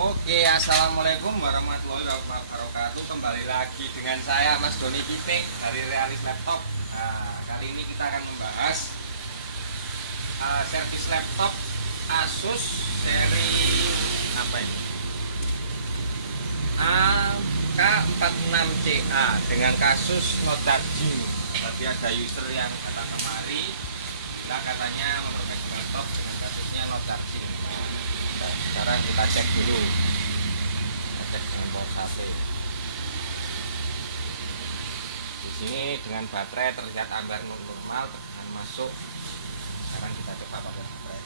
Oke, assalamualaikum warahmatullahi wabarakatuh. Kembali lagi dengan saya Mas Doni Kipik dari Realis Laptop. Kali ini kita akan membahas servis laptop Asus seri apa ini? AK46CA dengan kasus no charging. Tadi ada user yang datang kemari, bilang katanya memperbaiki laptop dengan kasusnya no charging. Sekarang kita cek dulu, kita cek dengan power supply. Di sini dengan baterai terlihat ampere normal, tegangan masuk. Sekarang kita coba pakai baterai.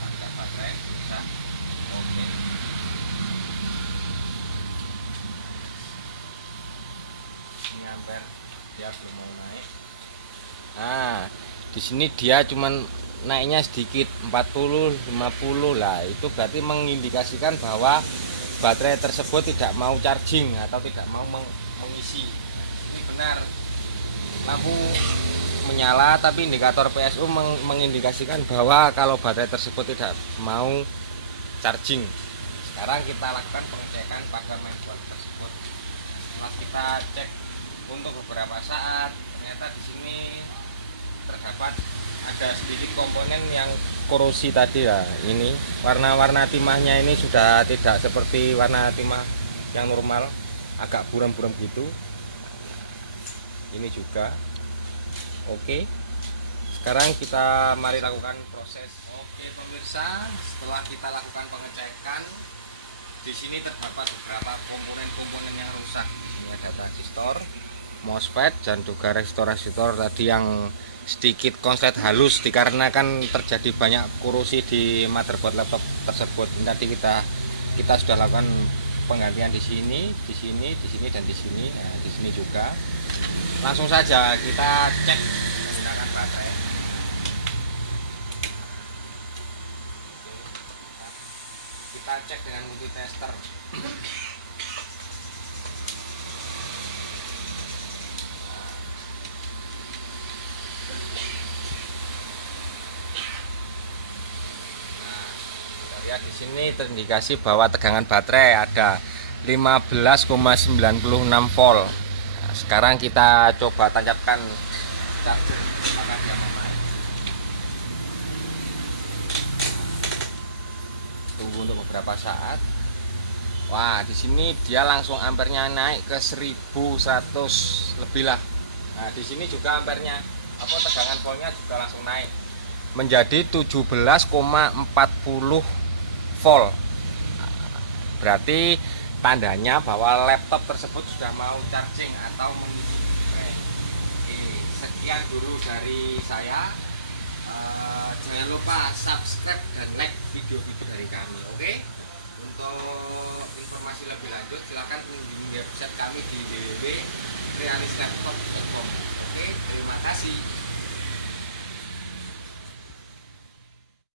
Pakai baterai bisa. Oke. Ini ampere dia belum mau naik. Nah, di sini dia cuman naiknya sedikit 40 50 lah, itu berarti mengindikasikan bahwa baterai tersebut tidak mau charging atau tidak mau mengisi. Ini benar, lampu menyala tapi indikator PSU mengindikasikan bahwa kalau baterai tersebut tidak mau charging. Sekarang kita lakukan pengecekan pada mainboard tersebut. Setelah kita cek untuk beberapa saat, ternyata di sini terdapat ada sedikit komponen yang korosi tadi ya. Ini warna-warna timahnya ini sudah tidak seperti warna timah yang normal, agak buram-buram gitu. Ini juga. Oke, sekarang kita mari lakukan proses. Oke pemirsa, setelah kita lakukan pengecekan, di sini terdapat beberapa komponen-komponen yang rusak. Ini ada transistor, MOSFET, dan juga resistor tadi yang sedikit konslet halus dikarenakan terjadi banyak korosi di motherboard laptop tersebut. Tadi kita sudah lakukan penggantian di sini, dan di sini. Nah, di sini juga. Langsung saja kita cek menggunakan baterai. Kita cek dengan multitester. Ya, di sini terindikasi bahwa tegangan baterai ada 15,96 volt. Nah, sekarang kita coba tancapkan charger apakah dia mau naik. Tunggu untuk beberapa saat. Wah, di sini dia langsung ampernya naik ke 1100 lebih lah. Nah, di sini juga ampernya tegangan voltnya juga langsung naik menjadi 17,40 volt. Berarti tandanya bahwa laptop tersebut sudah mau charging atau mengisi baterai. Oke, sekian dulu dari saya. Jangan lupa subscribe dan like video-video dari kami. Oke, untuk informasi lebih lanjut silahkan kunjungi website kami di www.realislaptop.com. Oke, terima kasih.